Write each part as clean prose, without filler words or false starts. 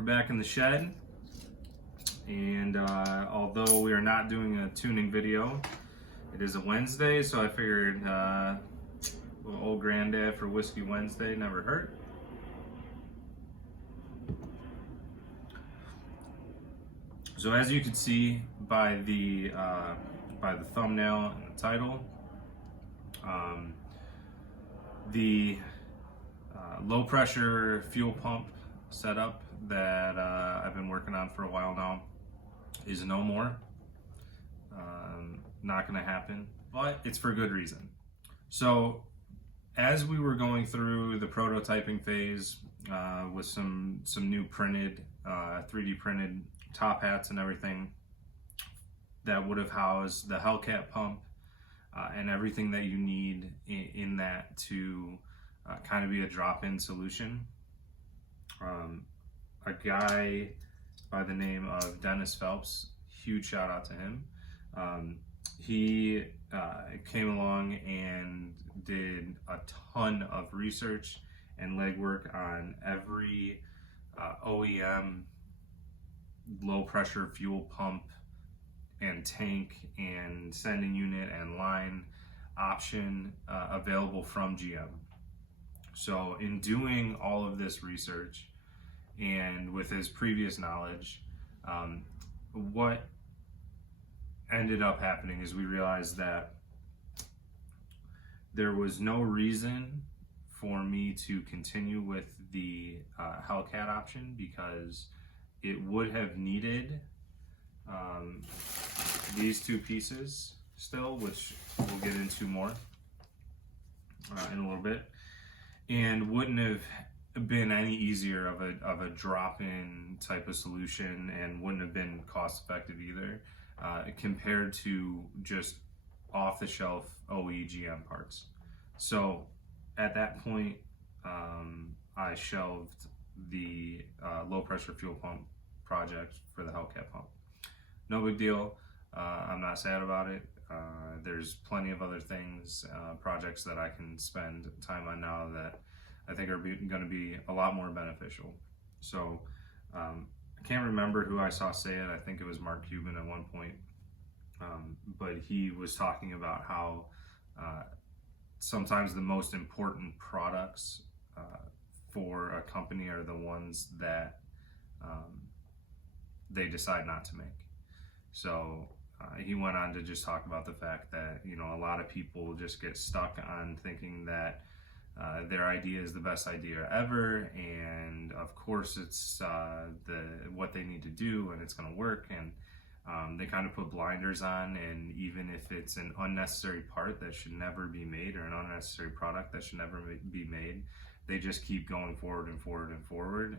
we're back in the shed, and although we are not doing a tuning video, it is a Wednesday, so I figured little old granddad for Whiskey Wednesday never hurt. So as you can see by the thumbnail and the title, the low pressure fuel pump setup that I've been working on for a while now is no more. Not going to happen, but it's for good reason. So as we were going through the prototyping phase with some new printed 3D printed top hats and everything that would have housed the hellcat pump and everything that you need in that to kind of be a drop-in solution. A guy by the name of Dennis Phelps, huge shout out to him. He came along and did a ton of research and legwork on every OEM low pressure fuel pump and tank and sending unit and line option available from GM. So in doing all of this research and with his previous knowledge, what ended up happening is we realized that there was no reason for me to continue with the hellcat option because it would have needed these two pieces still, which we'll get into more in a little bit, and wouldn't have been any easier of a drop-in type of solution, and wouldn't have been cost effective either compared to just off-the-shelf OE GM parts. So at that point I shelved the low pressure fuel pump project for the hellcat pump. No big deal. I'm not sad about it. There's plenty of other things, projects that I can spend time on now that I think are going to be a lot more beneficial. So I can't remember who I saw say it. I think it was Mark Cuban at one point, but he was talking about how sometimes the most important products for a company are the ones that they decide not to make. So he went on to just talk about the fact that, you know, a lot of people just get stuck on thinking that their idea is the best idea ever, and of course it's what they need to do and it's going to work, and they kind of put blinders on, and even if it's an unnecessary part that should never be made or an unnecessary product that should never be made, they just keep going forward and forward and forward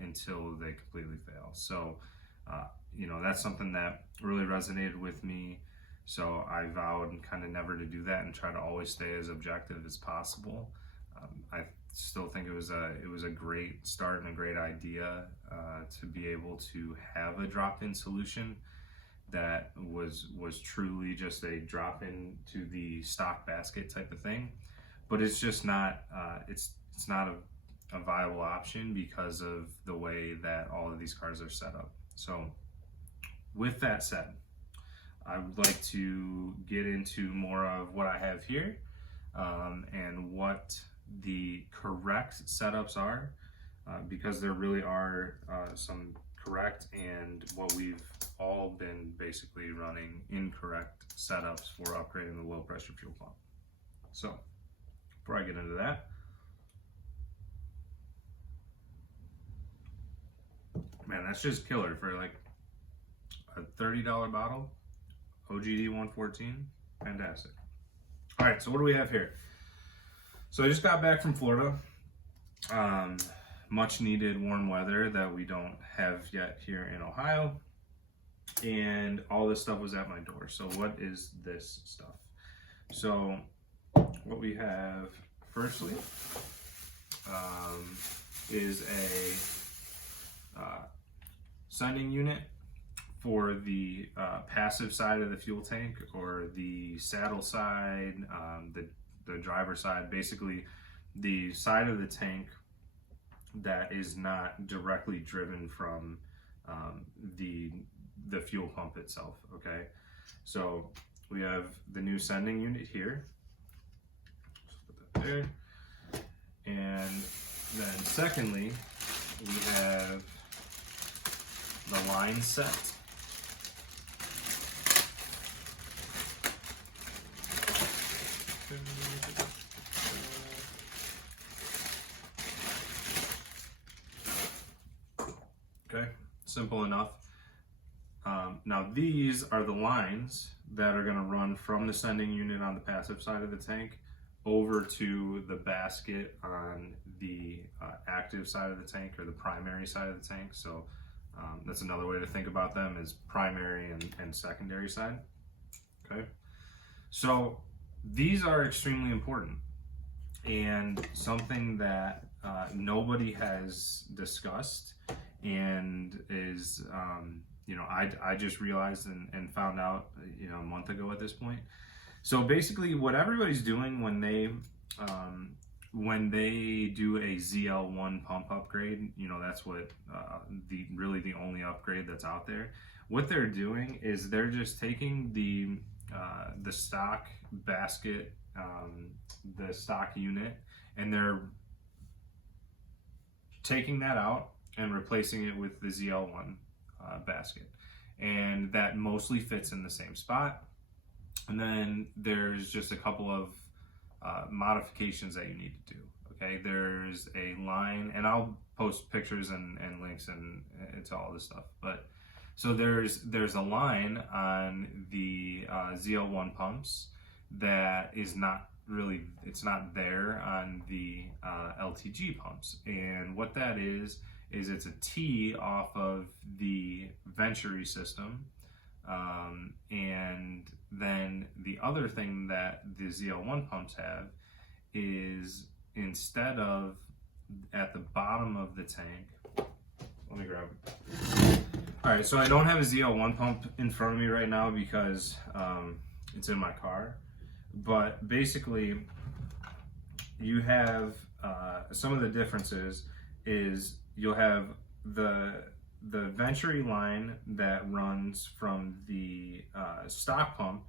until they completely fail. So you know, that's something that really resonated with me. So I vowed kind of never to do that and try to always stay as objective as possible. I still think it was a great start and a great idea to be able to have a drop-in solution that was truly just a drop-in to the stock basket type of thing. But it's just not it's not a viable option because of the way that all of these cars are set up. So with that said, I would like to get into more of what I have here and what the correct setups are, because there really are some correct and what we've all been basically running incorrect setups for upgrading the low pressure fuel pump. So before I get into that, man, that's just killer for like a $30 bottle, OGD 114, fantastic. All right, so what do we have here? So I just got back from Florida. Much needed warm weather that we don't have yet here in Ohio. And all this stuff was at my door. So what is this stuff? So what we have firstly is a sending unit for the passive side of the fuel tank, or the saddle side, the driver side, basically the side of the tank that is not directly driven from the fuel pump itself. Okay, so we have the new sending unit here. Just put that there. And then secondly, we have the line set. Okay, simple enough. Now these are the lines that are going to run from the sending unit on the passive side of the tank over to the basket on the active side of the tank, or the primary side of the tank. So that's another way to think about them, is primary and secondary side. Okay, so these are extremely important, and something that nobody has discussed, and is I just realized and found out a month ago at this point. So basically what everybody's doing when they do a ZL1 pump upgrade, that's what the only upgrade that's out there. What they're doing is they're just taking the stock basket, the stock unit, and they're taking that out and replacing it with the ZL1 basket, and that mostly fits in the same spot. And then there's just a couple of modifications that you need to do. Okay, there's a line, and I'll post pictures and links and to all this stuff. But so there's a line on the ZL1 pumps that is not really, it's not there on the LTG pumps. And what that is it's a T off of the Venturi system. And then the other thing that the ZL1 pumps have is, instead of at the bottom of the tank, let me grab it. All right, so I don't have a ZL1 pump in front of me right now because it's in my car. But basically, you have some of the differences is you'll have the Venturi line that runs from the stock pump,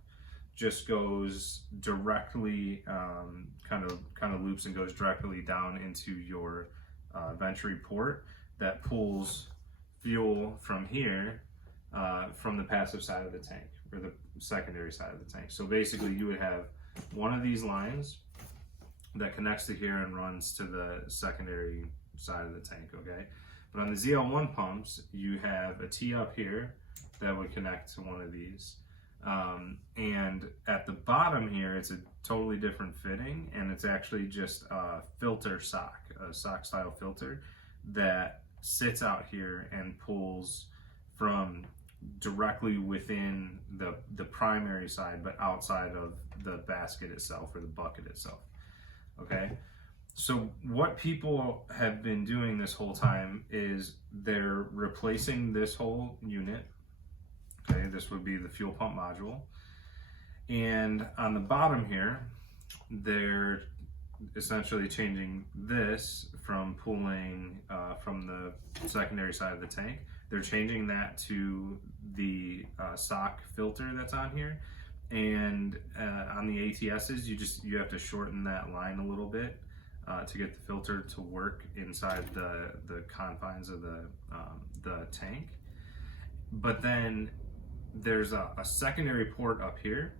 just goes directly, kind of loops and goes directly down into your Venturi port that pulls fuel from here, from the passive side of the tank, or the secondary side of the tank. So basically you would have one of these lines that connects to here and runs to the secondary side of the tank, okay? But on the ZL1 pumps, you have a T up here that would connect to one of these. And at the bottom here, it's a totally different fitting, and it's actually just a filter sock, a sock style filter that sits out here and pulls from directly within the primary side, but outside of the basket itself, or the bucket itself, okay? So what people have been doing this whole time is they're replacing this whole unit. Okay, this would be the fuel pump module. And on the bottom here, they're essentially changing this from pulling from the secondary side of the tank. They're changing that to the sock filter that's on here. And on the ATSs, you have to shorten that line a little bit to get the filter to work inside the confines of the tank. But then there's a secondary port up here,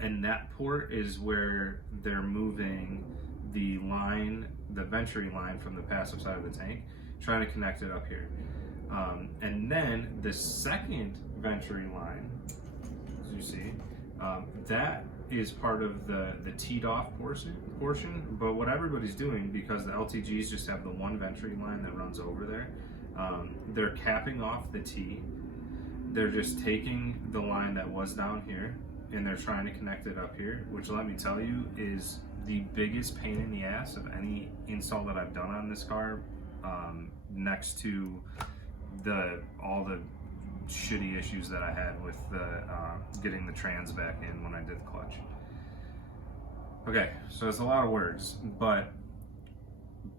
and that port is where they're moving the line, the Venturi line from the passive side of the tank, trying to connect it up here. And then the second Venturi line, as you see, that is part of the teed off portion, but what everybody's doing, because the LTGs just have the one Venturi line that runs over there, they're capping off the T. They're just taking the line that was down here and they're trying to connect it up here, which, let me tell you, is the biggest pain in the ass of any install that I've done on this car, next to all the shitty issues that I had with getting the trans back in when I did the clutch. Okay, so it's a lot of words, but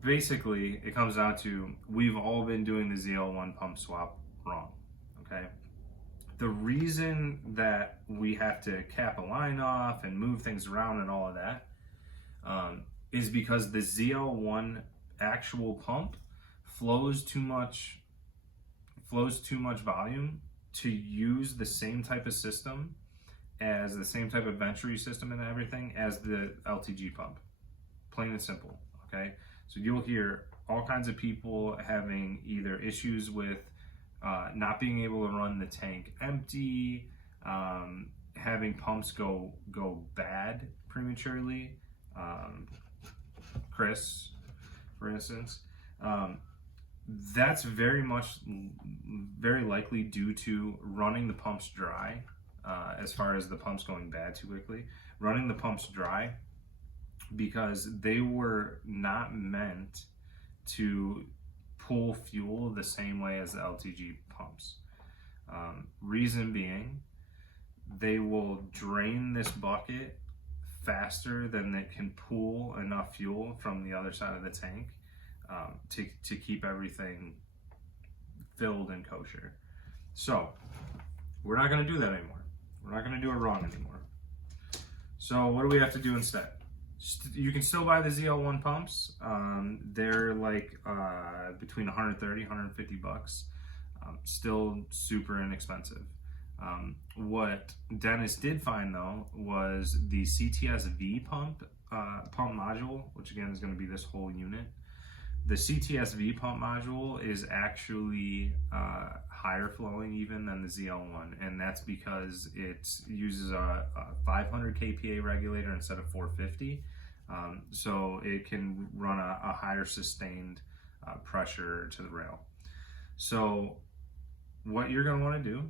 basically, it comes down to we've all been doing the ZL1 pump swap wrong. Okay. The reason that we have to cap a line off and move things around and all of that is because the ZL1 actual pump flows too much volume to use the same type of system as the same type of venturi system and everything as the LTG pump. Plain and simple. Okay, so you'll hear all kinds of people having either issues with not being able to run the tank empty, having pumps go bad prematurely. Chris, for instance, that's very likely due to running the pumps dry. As far as the pumps going bad too quickly, running the pumps dry because they were not meant to pull fuel the same way as the LTG pumps. Reason being, they will drain this bucket faster than it can pull enough fuel from the other side of the tank to keep everything filled and kosher. So we're not going to do that anymore. We're not going to do it wrong anymore. So what do we have to do instead? You can still buy the ZL1 pumps. They're like between 130, 150 bucks. Still super inexpensive. What Dennis did find though was the CTS-V pump module, which again is going to be this whole unit. The CTS-V pump module is actually higher flowing even than the ZL1, and that's because it uses a 500 kPa regulator instead of 450, so it can run a higher sustained pressure to the rail. So what you're going to want to do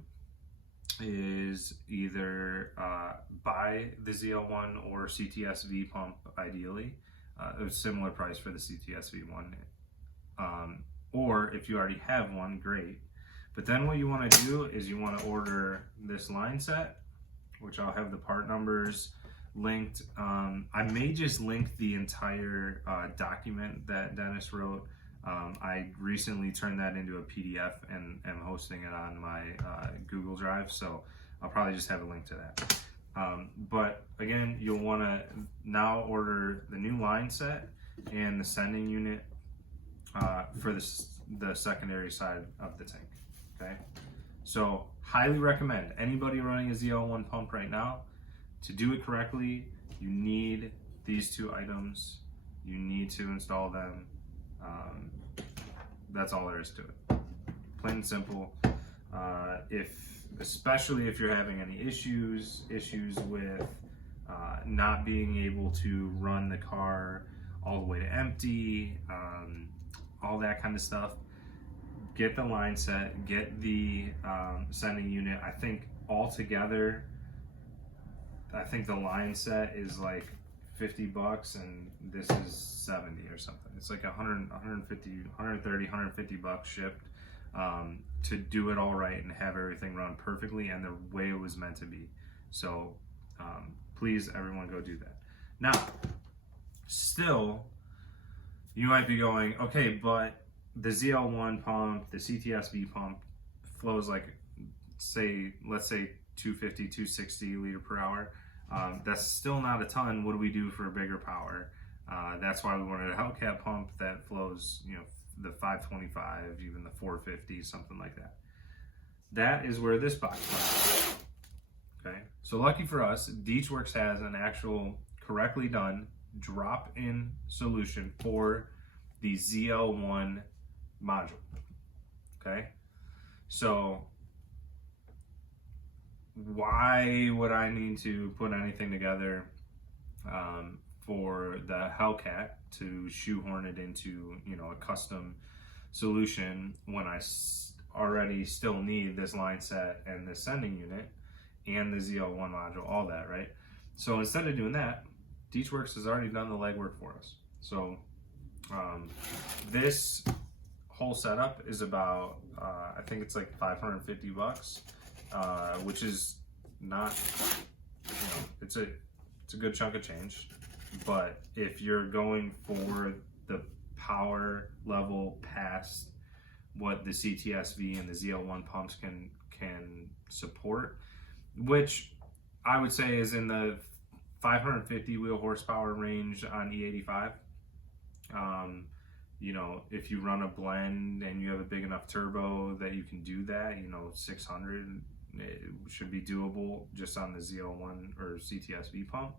is either buy the ZL1 or CTS-V pump ideally. A similar price for the CTS-V one, or if you already have one, great. But then what you want to do is you want to order this line set, which I'll have the part numbers linked. I may just link the entire document that Dennis wrote. I recently turned that into a PDF and am hosting it on my Google Drive, so I'll probably just have a link to that. But again, you'll want to now order the new line set and the sending unit for the secondary side of the tank. Okay, so highly recommend anybody running a ZL1 pump right now to do it correctly. You need these two items. You need to install them. That's all there is to it. Plain and simple. Especially if you're having any issues with not being able to run the car all the way to empty, all that kind of stuff, get the line set, get the sending unit. I think altogether, the line set is like 50 bucks and this is 70 or something. It's like 150, 130, 150 bucks shipped. To do it all right and have everything run perfectly and the way it was meant to be. So please, everyone, go do that. Now, still, you might be going, okay, but the ZL1 pump, the CTS-V pump flows like, let's say 250, 260 liter per hour. That's still not a ton. What do we do for bigger power? That's why we wanted a hellcat pump that flows, the 525, even the 450, something like that. That is where this box comes in. Okay, so lucky for us, Deechworks has an actual correctly done drop-in solution for the ZL1 module. Okay, so why would I need to put anything together for the hellcat to shoehorn it into a custom solution when I already still need this line set and this sending unit and the ZL1 module, all that, right? So instead of doing that, Deechworks has already done the legwork for us. So this whole setup is about I think it's like 550 bucks, which is not, it's a good chunk of change. But if you're going for the power level past what the CTSV and the ZL1 pumps can support, which I would say is in the 550 wheel horsepower range on E85. You know, if you run a blend and you have a big enough turbo that you can do that, you know, 600 it should be doable just on the ZL1 or CTSV pump.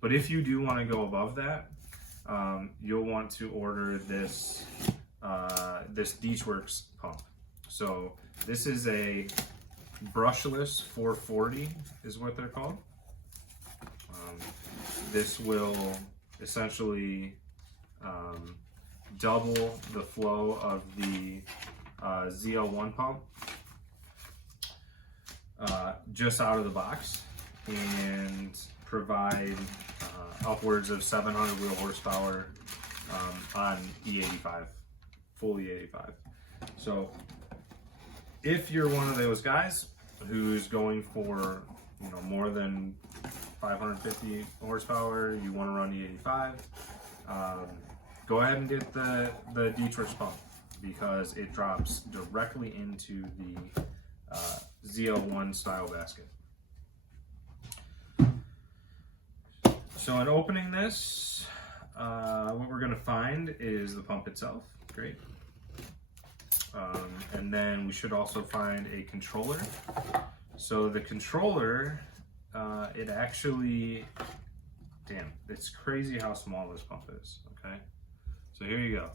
But if you do want to go above that, you'll want to order this this Beachworks pump. So this is a brushless 440 is what they're called. This will essentially double the flow of the ZL1 pump just out of the box and provide upwards of 700 wheel horsepower on E85, full E85. So if you're one of those guys who's going for, you know, more than 550 horsepower, you want to run E85, go ahead and get the Beachworks pump because it drops directly into the ZL1 style basket. So in opening this, what we're going to find is the pump itself. Great. And then we should also find a controller. So the controller, it actually, damn, it's crazy how small this pump is, okay? So here you go.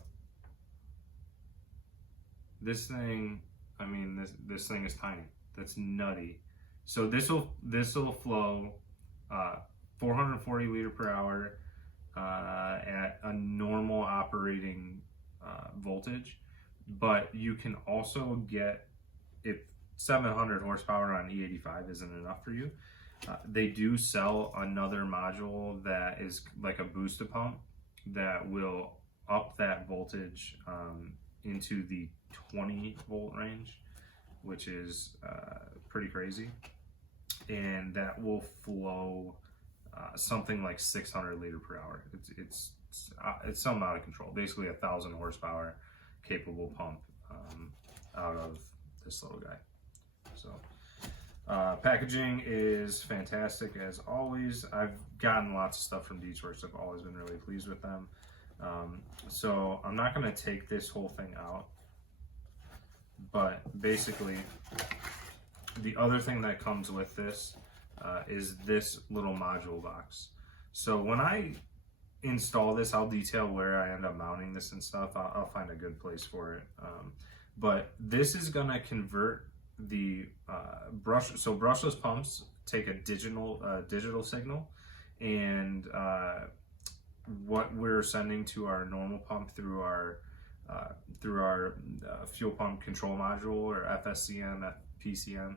This thing, I mean, this thing is tiny. That's nutty. So this will flow 440 liter per hour at a normal operating voltage, but you can also get, if 700 horsepower on E85 isn't enough for you, they do sell another module that is like a booster pump that will up that voltage into the 20 volt range, which is pretty crazy, and that will flow something like 600 liter per hour. It's something out of control. Basically 1,000 horsepower capable pump out of this little guy. So packaging is fantastic as always. I've gotten lots of stuff from Beachworks. I've always been really pleased with them. So I'm not going to take this whole thing out, but basically the other thing that comes with this is this little module box. So when I install this, I'll detail where I end up mounting this and stuff. I'll find a good place for it. But this is going to convert the so brushless pumps take a digital signal, and what we're sending to our normal pump through our fuel pump control module, or FSCM, FPCM,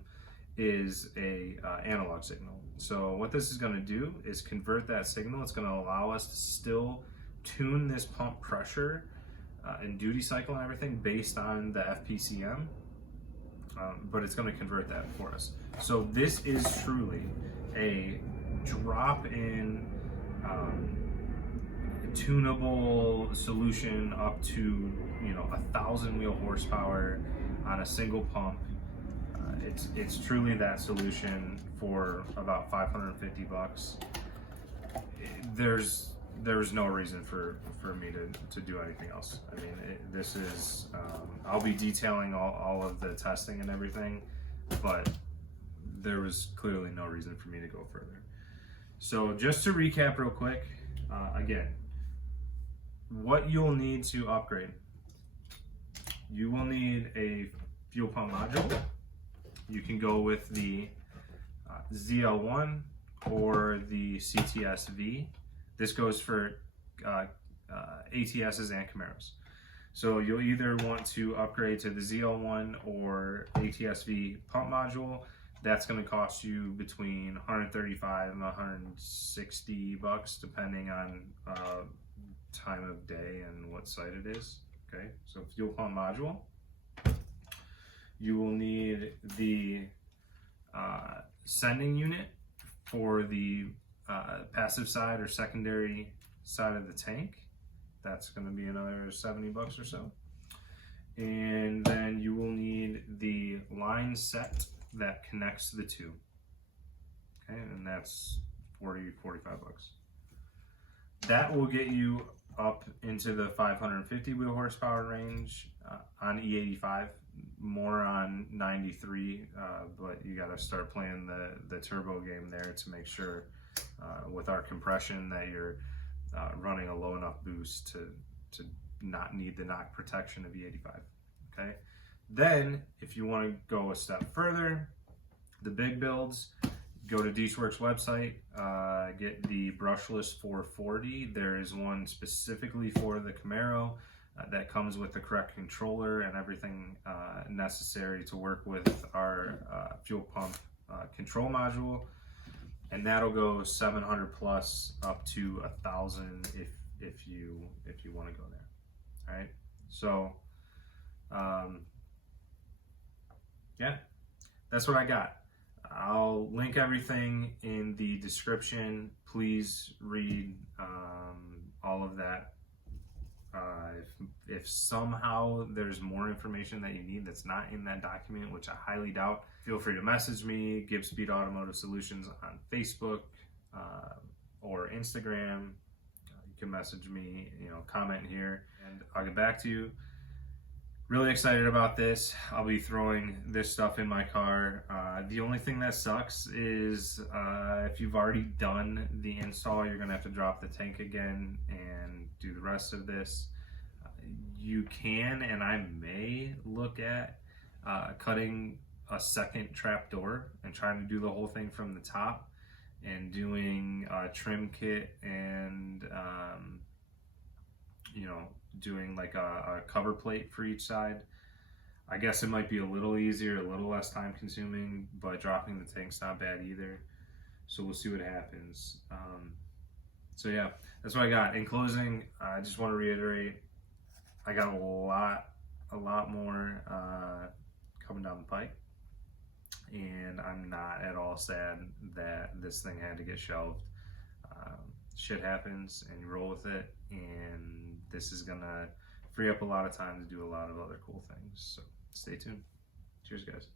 is a analog signal. So what this is going to do is convert that signal. It's going to allow us to still tune this pump pressure and duty cycle and everything based on the FPCM, but it's going to convert that for us. So this is truly a drop-in tunable solution up to, you know, 1,000 wheel horsepower on a single pump. It's truly that solution for about 550 bucks. There's no reason for me to do anything else. I mean, this is, I'll be detailing all of the testing and everything, but there was clearly no reason for me to go further. So just to recap real quick, again, what you'll need to upgrade: you will need a fuel pump module. You can go with the ZL1 or the CTSV. This goes for ATSs and Camaros. So you'll either want to upgrade to the ZL1 or ATSV pump module. That's going to cost you between 135 and 160 bucks, depending on time of day and what site it is. Okay, so fuel pump module. You will need the sending unit for the passive side or secondary side of the tank. that's going to be another 70 bucks or so. And then you will need the line set that connects the two. Okay, and that's 45 bucks. That will get you up into the 550 wheel horsepower range on E85, more on 93, but you got to start playing the turbo game there to make sure with our compression that you're running a low enough boost to not need the knock protection of E85. Okay, then if you want to go a step further, the big builds, go to Deechworks website, get the brushless 440. There is one specifically for the Camaro that comes with the correct controller and everything necessary to work with our fuel pump control module, and that'll go 700 plus up to 1,000 if you want to go there. All right, so yeah, that's what I got. I'll link everything in the description. Please read all of that. If somehow there's more information that you need that's not in that document, which I highly doubt, feel free to message me, Gibspeed Automotive Solutions on Facebook or Instagram. You can message me, comment here, and I'll get back to you. Really excited about this. I'll be throwing this stuff in my car. The only thing that sucks is if you've already done the install, you're gonna have to drop the tank again and do the rest of this. You can, and I may look at cutting a second trap door and trying to do the whole thing from the top and doing a trim kit and doing like a cover plate for each side. I guess it might be a little easier, a little less time consuming, but dropping the tank's not bad either. So we'll see what happens. So yeah, that's what I got. In closing, I just want to reiterate, I got a lot more coming down the pike, and I'm not at all sad that this thing had to get shelved. Shit happens and you roll with it, and this is gonna free up a lot of time to do a lot of other cool things. So stay tuned. Cheers, guys.